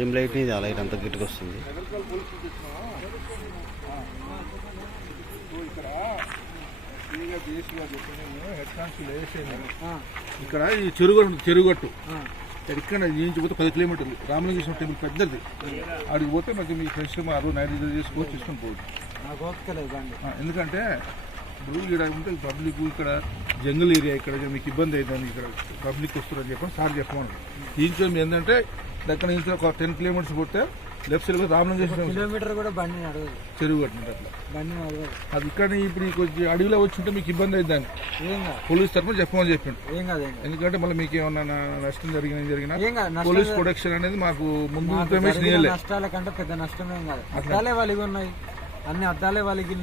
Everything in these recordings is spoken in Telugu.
ఏం లైట్ ఇది ఆ లైట్ అంత గిట్టుకు వస్తుంది. ఇక్కడ ఈ చెరుగట్టు ఇక్కడ జీవించిపోతే 10 కిలోమీటర్లు రామలింగేశ్వర టెంపుల్ పెద్దది. ఆడికి పోతే మనకి మీ ఫ్రెండ్స్ ఆ రోజు నైట్ చేసుకోవచ్చు, తీసుకొని పోవచ్చు. ఎందుకంటే ఇప్పుడు ఇక్కడ ఉంటే పబ్లిక్ ఇక్కడ జంగల్ ఏరియా, ఇక్కడ మీకు ఇబ్బంది అవుతుంది, ఇక్కడ పబ్లిక్ వస్తున్నారని చెప్పని సార్ చెప్పమను. దీంట్లో ఏంటంటే దగ్గర నుంచి ఒక 10 కిలోమీటర్స్ పోతే లెఫ్ట్ సైడ్ రామలింగేశ్వర కిలోమీటర్ కూడా బండి నడవదు, చెరువు కట్టినట్టు అట్లా బండి నడవదు. అది ఇక్కడ ఇప్పుడు కొంచెం అడవిలో వచ్చి ఉంటే మీకు ఇబ్బంది అవుతుంది. పోలీస్ తరఫున చెప్పమని చెప్పిండు. ఎందుకంటే మళ్ళీ మీకు ఏమన్నా నష్టం జరిగినా పోలీస్ ప్రొటెక్షన్ అనేది మాకు ముందు ఇన్ఫర్మేషన్ ఇవ్వలేదు. నష్టాల కంటే పెద్ద నష్టమేం కాదు. అద్దాలే వాళ్ళకి ఉన్నాయి, అన్ని అద్దాలే వాళ్ళకి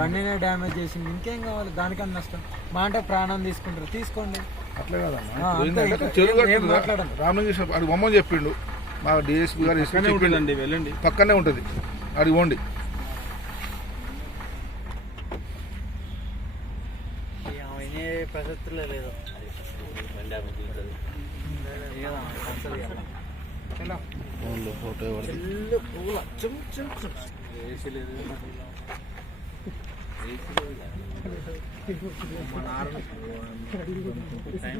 బండినే డ్యామేజ్ చేసింది, ఇంకేం కావాలి దానికన్నా నష్టం. మా అంటే ప్రాణం తీసుకుంటారు, తీసుకోండి. అట్లా కాదమ్మా, చెరువు రామలింగేశ్వర అది బొమ్మని చెప్పిండు. మా డిఎస్పీ గారు ఉంటుందండి, వెళ్ళండి, పక్కనే ఉంటుంది, అది పోండి. ప్రసక్తిలో లేదు. ఫోటో